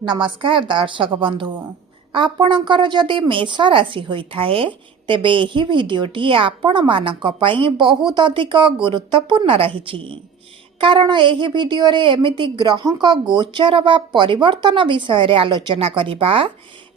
नमस्कार दर्शक बंधु आपणकर जदि मेष राशि होइथाए तेबे एही भिडियोटी आपण मानक पई बहुत अधिक गुरुत्वपूर्ण रहिछि कारण एही भिडियो रे एमिति ग्रहक गोचर बा परिवर्तन विषय रे आलोचना करिबा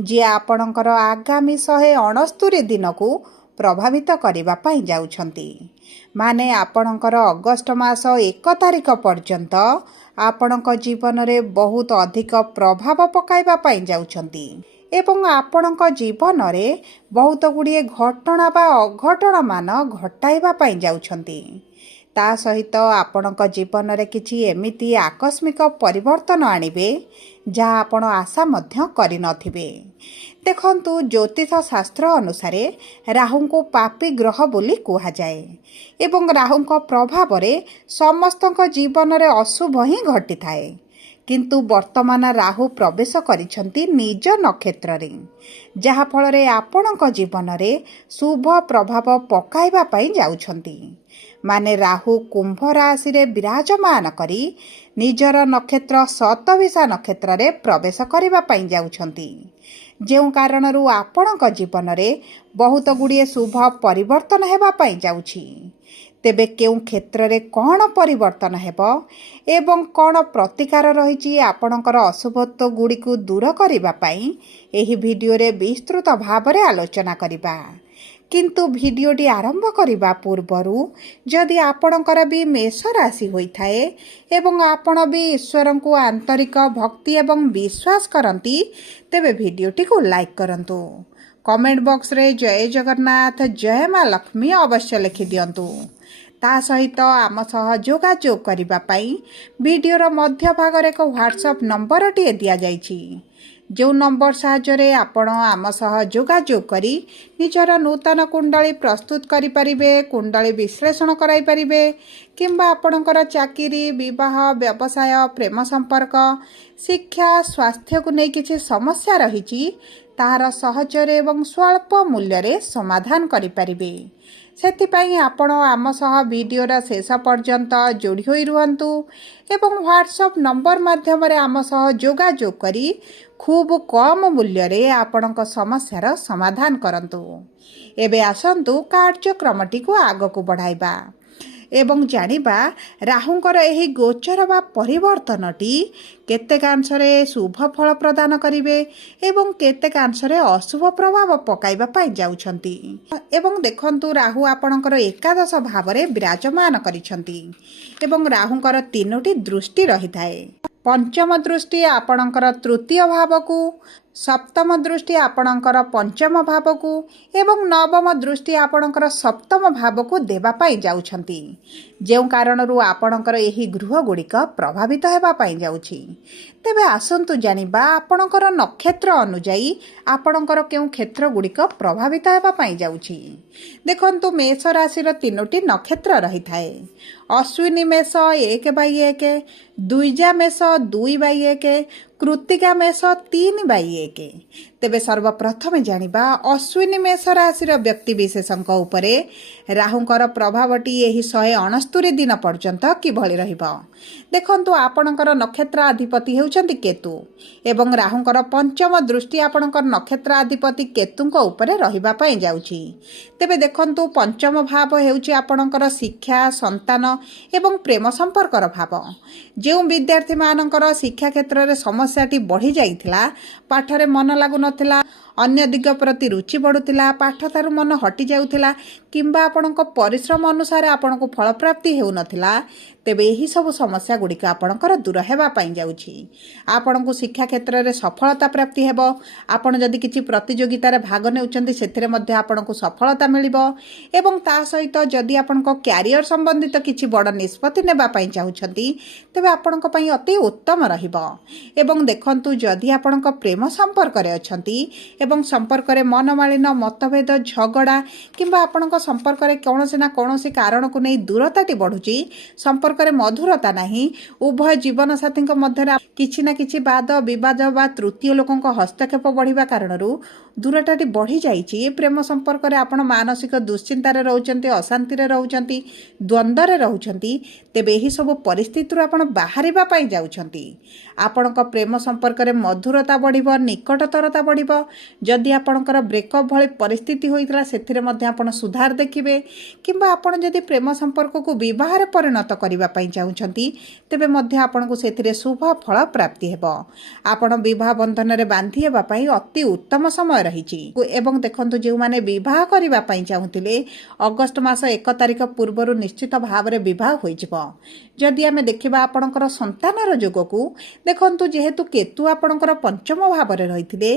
जे आपणकर आगामी 169 दिन को प्रभावित करबा पई जाउछंती माने आपणकर अगस्त मास 1 तारिख पर्यंत आपणक जीवन रे बहुत अधिक प्रभाव पकाइबा पई जाउछंती एवं आपणक जीवन रे बहुत गुड़िए घटना बा अघटना मान घटाइबा पई जाउछंती ता सहित आपणक जीवन रे किछि एमिति आकस्मिक परिवर्तन आनिबे जहाँ आपण आशा मध्य करि नथिबे। देखंतु ज्योतिष शास्त्र अनुसार राहु को पापी ग्रह बोली कुहा जाए एवं राहु प्रभाव रे समस्तक जीवन रे अशुभ ही घटी थाए किंतु वर्तमान राहु प्रवेश करिछंती निज नक्षत्र रे जहा फल रे आपणक जीवन रे शुभ प्रभाव पकाइबा पई जाउछंती माने राहु कुंभ राशि रे विराजमान करी निजर नक्षत्र शतभिषा नक्षत्र रे प्रवेश करिबा पई जाउछंती जेउ कारणरू आपणक जीवन रे बहुत गुड़िए शुभ परिवर्तन हेबा पई जाउछि तेबे केउ क्षेत्र रे कौन परिवर्तन हेबो एवं कौन प्रतिकार रहिछि आपणकर अशुभत्व गुडी को दूर करिबा पई एही भिडियो रे विस्तृत भाव रे आलोचना करिबा किंतु भिडियोटी आरंभ करिबा पूर्वरु जदि आपणकर भी मेष राशि होइथाए एवं आपण भी ईश्वर को आंतरिक भक्ति एवं विश्वास करंती तेबे भिडियोटी को लाइक करंतु कमेंट बॉक्स रे जय जगन्नाथ जय मां लक्ष्मी अवश्य लिखि दियंतु ता सहित आम सह जोगाजोग करिबा पई वीडियोर मध्य भाग रे एक व्हाट्सएप नंबर टी दिया जाइछि जो नंबर साहाय्य आपण आम सह जोगाजोग करी निजर नूतन कुंडली प्रस्तुत करि परिबे कुंडली विश्लेषण कराई परिबे किंबा आपणकर चाकरी विवाह व्यवसाय प्रेम संपर्क शिक्षा स्वास्थ्य को नहीं किछि समस्या रहिछि ताहार सहजरे एवं स्वल्प मूल्य रे समाधान करि परिबे सेथिपाई आपण आम सह वीडियोर शेष पर्यंत जोड़ी होई रुहंतु एवं व्हाट्सएप नंबर माध्यम रे आम सह जोगाजोग करी खूब कम मूल्य रे आपणक समस्यार समाधान करंतु एबे आसंतु कार्यक्रमटी को आगको बढ़ाइबा एवं जानिबा राहुंकर एही गोचर बा परिवर्तनटी केतेक अंशरे शुभ फल प्रदान करिवे एवं केतेक अंशरे अशुभ प्रभाव पकाइबा पाई जाउछंती एवं देखंतु राहु आपणकर एकादश भाव रे विराजमान करिछंती एवं राहुंकर 3टी दृष्टि रहिथाए पंचम दृष्टि आपणकर तृतीय भाव को सप्तम दृष्टि आपणकर पंचम भाव को एवं नवम दृष्टि आपणकर सप्तम भाव को देबा पाई जाउछंती जेउ कारणरू आपणकर एही गृह गुड़िक प्रभावित हेबा पाई जाउछि तेबे आसंतु जानिबा आपणकर नक्षत्र अनुसाई आपणकर केउ क्षेत्र गुड़िक प्रभावित हेबा पाई जाउछि देखंतु मेष राशि रो 3टी नक्षत्र रहिथाए अश्विनी मेष 1/1 द्विजा मेष 2/1 कृत्तिका मेष 3/1 तेबे सर्वप्रथम जानिबा अश्विनी मेष राशि व्यक्ति विशेषक उपरे राहुंकर प्रभावटी एही 169 दिन पर्यंत किभଳି रहिबो देखंतु आपणकर नक्षत्र अधिपति हेउचंती केतु एवं राहुंकर पंचम दृष्टि आपणकर नक्षत्र अधिपति केतुंक उपरे रहिबा पई जाउछि तेबे देखंतु पंचम भाव हेउछि आपणकर शिक्षा संतान एवं प्रेम संपर्कर भाव जेउ विद्यार्थी मानकर शिक्षा क्षेत्र रे समस्याटी बढ़ी जाइथिला पाठरे मन लागु नथिला अन्य दिग प्रति रुचि बढ़ुला पाठ थारु मन हटि जाउथिला किंबा आपणक परिश्रम अनुसार आपणक फल प्राप्ति हेउ नथिला तेबे एही सब समस्या गुड़िक आपणकर दूर हेबा पाई जाउछि आपणक शिक्षा क्षेत्र रे सफलता प्राप्ति हेबो आपण जदि किछि प्रतियोगिता रे भाग नेउचंती सेथिरे मध्ये आपणक सफलता मिलिबो एवं ता सहित जदि आपणक करियर संबंधित किछि बड़ निष्पत्ति नेबा पाई चाहुछंती तेबे आपणक पई अति उत्तम रहिबो एवं देखंतु जदि आपणक प्रेम संपर्क रे अछंती एवं संपर्क रे मनमालिन मतभेद झगड़ा किंबा आपणक संपर्क रे कोनोसी ना कोनोसी कारण को नै दूरताटी बढ़ुची संपर्क रे मधुरता नाही उभय जीवन साथी मध्य किछि ना किछि वाद विवाद बा तृतीय लोकंक हस्तक्षेप बढ़िबा कारणरू ଦୂରତାଟି ବଢ଼ିଯାଇଛି, ପ୍ରେମ ସମ୍ପର୍କରେ ଆପଣ ମାନସିକ ଦୁଶ୍ଚିନ୍ତାରେ ରହୁଛନ୍ତି, ଅଶାନ୍ତିରେ ରହୁଛନ୍ତି, ଦ୍ୱନ୍ଦ୍ୱରେ ରହୁଛନ୍ତି, ତେବେ ଏହିସବୁ ପରିସ୍ଥିତିରୁ ଆପଣ ବାହାରିବା ପାଇଁ ଯାଉଛନ୍ତି। ଆପଣଙ୍କ ପ୍ରେମ ସମ୍ପର୍କରେ ମଧୁରତା ବଢ଼ିବ, ନିକଟତରତା ବଢ଼ିବ। ଯଦି ଆପଣଙ୍କର ବ୍ରେକଅପ୍ ଭଳି ପରିସ୍ଥିତି ହୋଇଥିଲା ସେଥିରେ ମଧ୍ୟ ଆପଣ ସୁଧାର ଦେଖିବେ, କିମ୍ବା ଆପଣ ଯଦି ପ୍ରେମ ସମ୍ପର୍କକୁ ବିବାହରେ ପରିଣତ କରିବା ପାଇଁ ଚାହୁଁଛନ୍ତି ତେବେ ମଧ୍ୟ ଆପଣଙ୍କୁ ସେଥିରେ ଶୁଭ ଫଳ ପ୍ରାପ୍ତି ହେବ। ଆପଣ ବିବାହ ବନ୍ଧନରେ ବାନ୍ଧି ହେବା ପାଇଁ ଅତି ଉତ୍ତମ ସମୟ ରହିଛି। ଏବଂ ଦେଖନ୍ତୁ, ଯେଉଁମାନେ ବିବାହ କରିବା ପାଇଁ ଚାହୁଁଥିଲେ ଅଗଷ୍ଟ ମାସ 1 ତାରିଖ ପୂର୍ବରୁ ନିଶ୍ଚିତ ଭାବରେ ବିବାହ ହୋଇଯିବ। ଯଦି ଆମେ ଦେଖିବା ଆପଣଙ୍କର ସନ୍ତାନର ଯୋଗକୁ, ଦେଖନ୍ତୁ ଯେହେତୁ କେତୁ ଆପଣଙ୍କର ପଞ୍ଚମ ଭାବରେ ରହିଥିଲେ,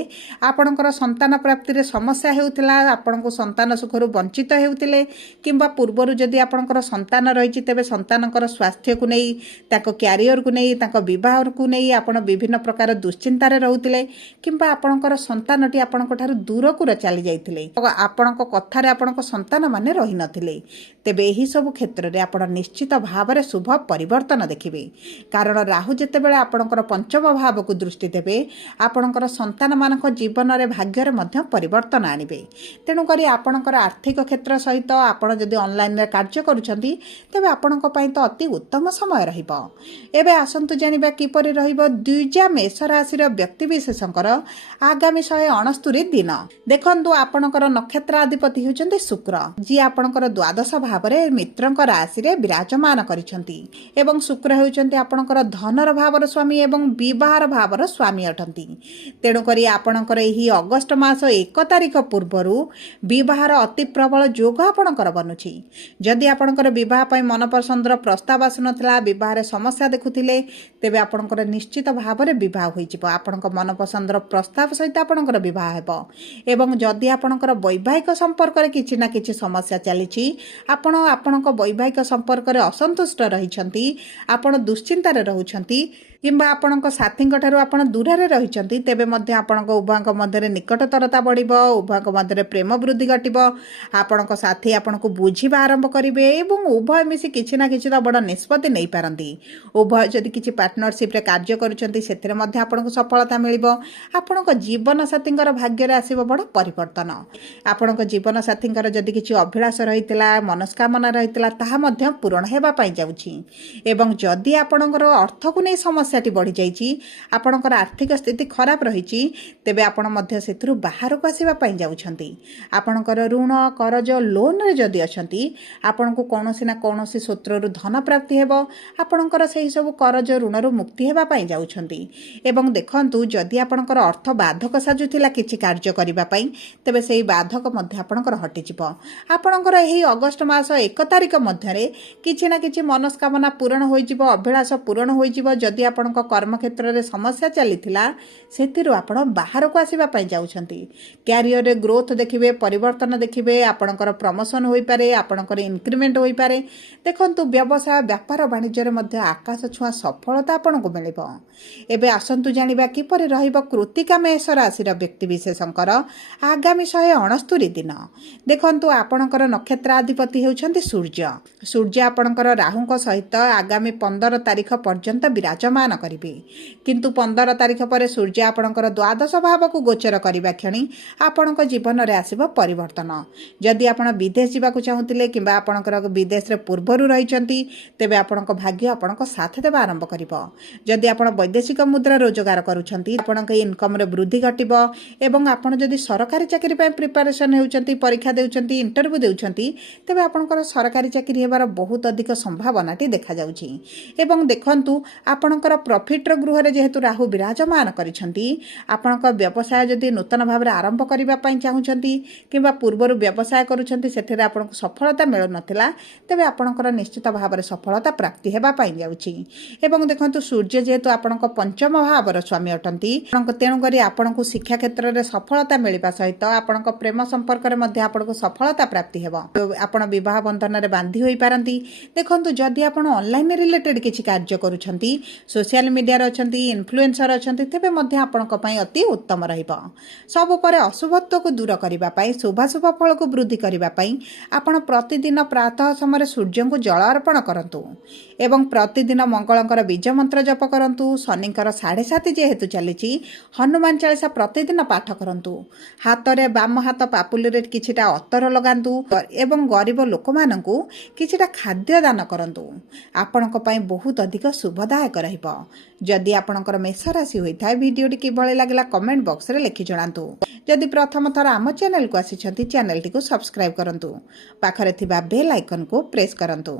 ଆପଣଙ୍କର ସନ୍ତାନ ପ୍ରାପ୍ତିରେ ସମସ୍ୟା ହେଉଥିଲା, ଆପଣଙ୍କୁ ସନ୍ତାନ ସୁଖରୁ ବଞ୍ଚିତ ହେଉଥିଲେ, କିମ୍ବା ପୂର୍ବରୁ ଯଦି ଆପଣଙ୍କର ସନ୍ତାନ ରହିଛି ତେବେ ସନ୍ତାନଙ୍କର ସ୍ୱାସ୍ଥ୍ୟକୁ ନେଇ, ତାଙ୍କ କ୍ୟାରିୟରକୁ ନେଇ, ତାଙ୍କ ବିବାହକୁ ନେଇ ଆପଣ ବିଭିନ୍ନ ପ୍ରକାର ଦୁଶ୍ଚିନ୍ତାରେ ରହୁଥିଲେ, କିମ୍ବା ଆପଣଙ୍କର ସନ୍ତାନଟି ଆପଣଙ୍କ ଠାରୁ ଦୂରକୁ ଚାଲି ଯାଇଥିଲେ, ଆପଣଙ୍କ କଥାରେ ଆପଣଙ୍କ ସନ୍ତାନମାନେ ରହିନଥିଲେ, ତେବେ ଏହିସବୁ କ୍ଷେତ୍ରରେ ଆପଣ ନିଶ୍ଚିତ ଭାବରେ ଶୁଭ ପରିବର୍ତ୍ତନ ଦେଖିବେ। କାରଣ ରାହୁ ଯେତେବେଳେ ଆପଣଙ୍କର ପଞ୍ଚମ ଭାବକୁ ଦୃଷ୍ଟି ଦେବେ, ଆପଣଙ୍କର ସନ୍ତାନମାନଙ୍କ ଜୀବନରେ ଭାଗ୍ୟରେ ମଧ୍ୟ ପରିବର୍ତ୍ତନ ଆଣିବେ। ତେଣୁକରି ଆପଣଙ୍କର ଆର୍ଥିକ କ୍ଷେତ୍ର ସହିତ ଆପଣ ଯଦି ଅନଲାଇନରେ କାର୍ଯ୍ୟ କରୁଛନ୍ତି ତେବେ ଆପଣଙ୍କ ପାଇଁ ତ ଅତି ଉତ୍ତମ ସମୟ ରହିବ। ଏବେ ଆସନ୍ତୁ ଜାଣିବା କିପରି ରହିବ ଦ୍ୱିଜା ମେଷ ରାଶିର ବ୍ୟକ୍ତିବିଶେଷଙ୍କର ଆଗାମୀ 169 ଦିନ। ଦେଖନ୍ତୁ, ଆପଣଙ୍କର ନକ୍ଷତ୍ରାଧିପତି ହେଉଛନ୍ତି ଶୁକ୍ର, ଯିଏ ଆପଣଙ୍କର ଦ୍ୱାଦଶ ଭାବରେ ମିତ୍ରଙ୍କ ରାଶିରେ ବିରାଜମାନ କରିଛନ୍ତି, ଏବଂ ଶୁକ୍ର ହେଉଛନ୍ତି ଆପଣଙ୍କର ଧନର ଭାବର ସ୍ୱାମୀ ଏବଂ ବିବାହର ଭାବର ସ୍ୱାମୀ ଅଟନ୍ତି। ତେଣୁକରି ଆପଣଙ୍କର ଏହି ଅଗଷ୍ଟ ମାସ 1 ତାରିଖ ପୂର୍ବରୁ ବିବାହର ଅତି ପ୍ରବଳ ଯୋଗ ଆପଣଙ୍କର ବନୁଛି। ଯଦି ଆପଣଙ୍କର ବିବାହ ପାଇଁ ମନପସନ୍ଦର ପ୍ରସ୍ତାବ ଆସୁନଥିଲା, ବିବାହରେ ସମସ୍ୟା ଦେଖୁଥିଲେ, ତେବେ ଆପଣଙ୍କର ନିଶ୍ଚିତ ଭାବରେ ବିବାହ ହୋଇଯିବ। ଆପଣଙ୍କ ମନପସନ୍ଦର ପ୍ରସ୍ତାବ ସହିତ ଆପଣଙ୍କର ବିବାହ ହେବ। ଏବଂ ଯଦି ଆପଣଙ୍କର ବୈବାହିକ ସମ୍ପର୍କରେ କିଛି ନା କିଛି ସମସ୍ୟା ଚାଲିଛି, ଆପଣ ଆପଣଙ୍କ ବୈବାହିକ ସମ୍ପର୍କରେ ଅସନ୍ତୁଷ୍ଟ ରହିଛନ୍ତି, ଆପଣ ଦୁଶ୍ଚିନ୍ତାରେ ରହୁଛନ୍ତି, କିମ୍ବା ଆପଣଙ୍କ ସାଥୀଙ୍କ ଠାରୁ ଆପଣ ଦୂରରେ ରହିଛନ୍ତି, ତେବେ ମଧ୍ୟ ଆପଣଙ୍କ ଉଭୟଙ୍କ ମଧ୍ୟରେ ନିକଟତରତା ବଢ଼ିବ, ଉଭୟଙ୍କ ମଧ୍ୟରେ ପ୍ରେମ ବୃଦ୍ଧି ଘଟିବ। ଆପଣଙ୍କ ସାଥୀ ଆପଣଙ୍କୁ ବୁଝିବା ଆରମ୍ଭ କରିବେ ଏବଂ ଉଭୟ ମିଶି କିଛି ନା କିଛି ତ ବଡ଼ ନିଷ୍ପତ୍ତି ନେଇପାରନ୍ତି। ଉଭୟ ଯଦି କିଛି ପାର୍ଟନରସିପ୍ରେ କାର୍ଯ୍ୟ କରୁଛନ୍ତି ସେଥିରେ ମଧ୍ୟ ଆପଣଙ୍କୁ ସଫଳତା ମିଳିବ। ଆପଣଙ୍କ ଜୀବନସାଥୀଙ୍କର ଭାଗ୍ୟରେ ଆସିବ ବଡ଼ ପରିବର୍ତ୍ତନ। ଆପଣଙ୍କ ଜୀବନସାଥୀଙ୍କର ଯଦି କିଛି ଅଭିଳାଷ ରହିଥିଲା, ମନସ୍କାମନା ରହିଥିଲା, ତାହା ମଧ୍ୟ ପୂରଣ ହେବା ପାଇଁ ଯାଉଛି। ଏବଂ ଯଦି ଆପଣଙ୍କର ଅର୍ଥକୁ ନେଇ ସମସ୍ୟାଟି ବଢ଼ିଯାଇଛି, ଆପଣଙ୍କର ଆର୍ଥିକ ସ୍ଥିତି ଖରାପ ରହିଛି, ତେବେ ଆପଣ ମଧ୍ୟ ସେଥିରୁ ବାହାରକୁ ଆସିବା ପାଇଁ ଯାଉଛନ୍ତି। ଆପଣଙ୍କର ଋଣ, କରଜ, ଲୋନରେ ଯଦି ଅଛନ୍ତି, ଆପଣଙ୍କୁ କୌଣସି ନା କୌଣସି ସୂତ୍ରରୁ ଧନ ପ୍ରାପ୍ତି ହେବ। ଆପଣଙ୍କର ସେହି ସବୁ କରଜ, ଋଣରୁ ମୁକ୍ତି ହେବା ପାଇଁ ଯାଉଛନ୍ତି। ଏବଂ ଦେଖନ୍ତୁ, ଯଦି ଆପଣଙ୍କର ଅର୍ଥ ବାଧକ ସାଜୁଥିଲା କିଛି କାର୍ଯ୍ୟ କରିବା ପାଇଁ, ତେବେ ସେହି ବାଧକ ମଧ୍ୟ ଆପଣଙ୍କର ହଟିଯିବ। ଆପଣଙ୍କର ଏହି ଅଗଷ୍ଟ ମାସ 1 ତାରିଖ ମଧ୍ୟରେ କିଛି ନା କିଛି ମନସ୍କାମନା ପୂରଣ ହୋଇଯିବ, ଅଭିଳାଷ ପୂରଣ ହୋଇଯିବ। ଯଦି ଆପଣଙ୍କ କର୍ମକ୍ଷେତ୍ରରେ ସମସ୍ୟା ଚାଲିଥିଲା, ସେଥିରୁ ଆପଣ ବାହାରକୁ ଆସିବା ପାଇଁ ଯାଉଛନ୍ତି। କ୍ୟାରିୟରରେ ଗ୍ରୋଥ ଦେଖିବେ, ପରିବର୍ତ୍ତନ ଦେଖିବେ, ଆପଣଙ୍କର ପ୍ରମୋସନ ହୋଇପାରେ, ଆପଣଙ୍କର ଇନକ୍ରିମେଣ୍ଟ ହୋଇପାରେ। ଦେଖନ୍ତୁ, ବ୍ୟବସାୟ, ବ୍ୟାପାର, ବାଣିଜ୍ୟରେ ମଧ୍ୟ ଆକାଶ ଛୁଆଁ ସଫଳତା ଆପଣଙ୍କୁ ମିଳିବ। ଏବେ ଆସନ୍ତୁ ଜାଣିବା କିପରି ରହିବ କୃତ୍ତିକା ମେଷ ରାଶିର ବ୍ୟକ୍ତିବିଶେଷଙ୍କର ଆଗାମୀ 169 ଦିନ। ଦେଖନ୍ତୁ, ଆପଣଙ୍କର ନକ୍ଷତ୍ରାଧିପତି ହେଉଛନ୍ତି ସୂର୍ଯ୍ୟ। ସୂର୍ଯ୍ୟ ଆପଣଙ୍କର ରାହୁଙ୍କ ସହିତ ଆଗାମୀ 15 ତାରିଖ ପର୍ଯ୍ୟନ୍ତ ବିରାଜମାନ କରିବେ। କିନ୍ତୁ 15 ତାରିଖ ପରେ ସୂର୍ଯ୍ୟ ଆପଣଙ୍କର ଦ୍ୱାଦଶ ଭାବକୁ ଗୋଚର କରିବା କ୍ଷଣି ଆପଣଙ୍କ ଜୀବନରେ ଆସିବ ପରିବର୍ତ୍ତନ। ଯଦି ଆପଣ ବିଦେଶ ଯିବାକୁ ଚାହୁଁଥିଲେ, କିମ୍ବା ଆପଣଙ୍କର ବିଦେଶରେ ପୂର୍ବରୁ ରହିଛନ୍ତି, ତେବେ ଆପଣଙ୍କ ଭାଗ୍ୟ ଆପଣଙ୍କ ସାଥ ଦେବା ଆରମ୍ଭ କରିବ। ଯଦି ଆପଣ ବୈଦେଶିକ ମୁଦ୍ରା ରୋଜଗାର କରୁଛନ୍ତି, ଆପଣଙ୍କ ଇନକମ୍ରେ ବୃଦ୍ଧି ଘଟିବ। ଏବଂ ଆପଣ ଯଦି ସରକାରୀ ଚାକିରି ପାଇଁ ପ୍ରିପାରେସନ୍ ହେଉଛନ୍ତି, ପରୀକ୍ଷା ଦେଉଛନ୍ତି, ଇଣ୍ଟରଭ୍ୟୁ ଦେଉଛନ୍ତି, ତେବେ ଆପଣଙ୍କର ସରକାରୀ ଚାକିରି ହେବାର ବହୁତ ଅଧିକ ସମ୍ଭାବନାଟି ଦେଖାଯାଉଛି। ଏବଂ ଦେଖନ୍ତୁ, ଆପଣଙ୍କର ପ୍ରଫିଟ୍ର ଗୃହରେ ଯେହେତୁ ରାହୁ ବିରାଜମାନ କରିଛନ୍ତି, ଆପଣଙ୍କ ବ୍ୟବସାୟ ଯଦି ନୂତନ ଭାବରେ ଆରମ୍ଭ କରିବା ପାଇଁ ଚାହୁଁଛନ୍ତି, କିମ୍ବା ପୂର୍ବରୁ ବ୍ୟବସାୟ କରୁଛନ୍ତି, ସେଥିରେ ଆପଣଙ୍କୁ ସଫଳତା ମିଳୁନଥିଲା, ତେବେ ଆପଣଙ୍କର ନିଶ୍ଚିତ ଭାବରେ ସଫଳତା ପ୍ରାପ୍ତି ହେବା ପାଇଁ ଯାଉଛି। ଏବଂ ଦେଖନ୍ତୁ, ସୂର୍ଯ୍ୟ ଯେହେତୁ ଆପଣଙ୍କ ପଞ୍ଚମ ଭାବର ସ୍ୱାମୀ ଅଟନ୍ତି, ତେଣୁକରି ଆପଣଙ୍କୁ ଶିକ୍ଷା କ୍ଷେତ୍ରରେ ସଫଳତା ମିଳିବା ସହିତ ଆପଣଙ୍କ ପ୍ରେମ ସମ୍ପର୍କରେ ମଧ୍ୟ ଆପଣଙ୍କୁ ସଫଳତା ପ୍ରାପ୍ତି ହେବ। ଆପଣ ବିବାହ ବନ୍ଧନରେ ବାନ୍ଧି ହୋଇପାରନ୍ତି। ଦେଖନ୍ତୁ, ଯଦି ଆପଣ ଅନଲାଇନ୍ ରିଲେଟେଡ୍ କିଛି କାର୍ଯ୍ୟ କରୁଛନ୍ତି, ସୋସିଆଲ ମିଡ଼ିଆରେ ଅଛନ୍ତି, ଇନଫ୍ଲୁଏନ୍ସର ଅଛନ୍ତି, ତେବେ ମଧ୍ୟ ଆପଣଙ୍କ ପାଇଁ ଅତି ଉତ୍ତମ ରହିବ। ସବୁ ପରେ ଅଶୁଭତ୍ୱକୁ ଦୂର କରିବା ପାଇଁ, ଶୁଭାଶୁଭ ଫଳକୁ ବୃଦ୍ଧି କରିବା ପାଇଁ ଆପଣ ପ୍ରତିଦିନ ପ୍ରାତଃ ସମୟରେ ସୂର୍ଯ୍ୟଙ୍କୁ ଜଳ ଅର୍ପଣ କରନ୍ତୁ ଏବଂ ପ୍ରତିଦିନ ମଙ୍ଗଳଙ୍କର ବୀଜ ମନ୍ତ୍ର ଜପ କରନ୍ତୁ। ଶନିଙ୍କର 7.5 ଯେହେତୁ ଚାଲିଛି ହନୁମାନ ଚାଳିଶା ପ୍ରତିଦିନ ପାଠ କରନ୍ତୁ। ହାତରେ ବାମ ହାତ ପାପୁଲିରେ କିଛିଟା ଅତର ଲଗାନ୍ତୁ ଏବଂ ଗରିବ ଲୋକମାନଙ୍କୁ କିଛିଟା ଖାଦ୍ୟ ଦାନ କରନ୍ତୁ। ଆପଣଙ୍କ ପାଇଁ ବହୁତ ଅଧିକ ଶୁଭଦାୟକ ରହିବ। ଯଦି ଆପଣଙ୍କର ମେଷ ରାଶି ହୋଇଥାଏ ଭିଡ଼ିଓଟି କିଭଳି ଲାଗିଲା କମେଣ୍ଟ ବକ୍ସରେ ଲେଖି ଜଣାନ୍ତୁ। ଯଦି ପ୍ରଥମ ଥର ଆମ ଚ୍ୟାନେଲକୁ ଆସିଛନ୍ତି ଚ୍ୟାନେଲଟିକୁ ସବସ୍କ୍ରାଇବ୍ କରନ୍ତୁ। ପାଖରେ ଥିବା ବେଲ୍ ଆଇକନକୁ ପ୍ରେସ୍ କରନ୍ତୁ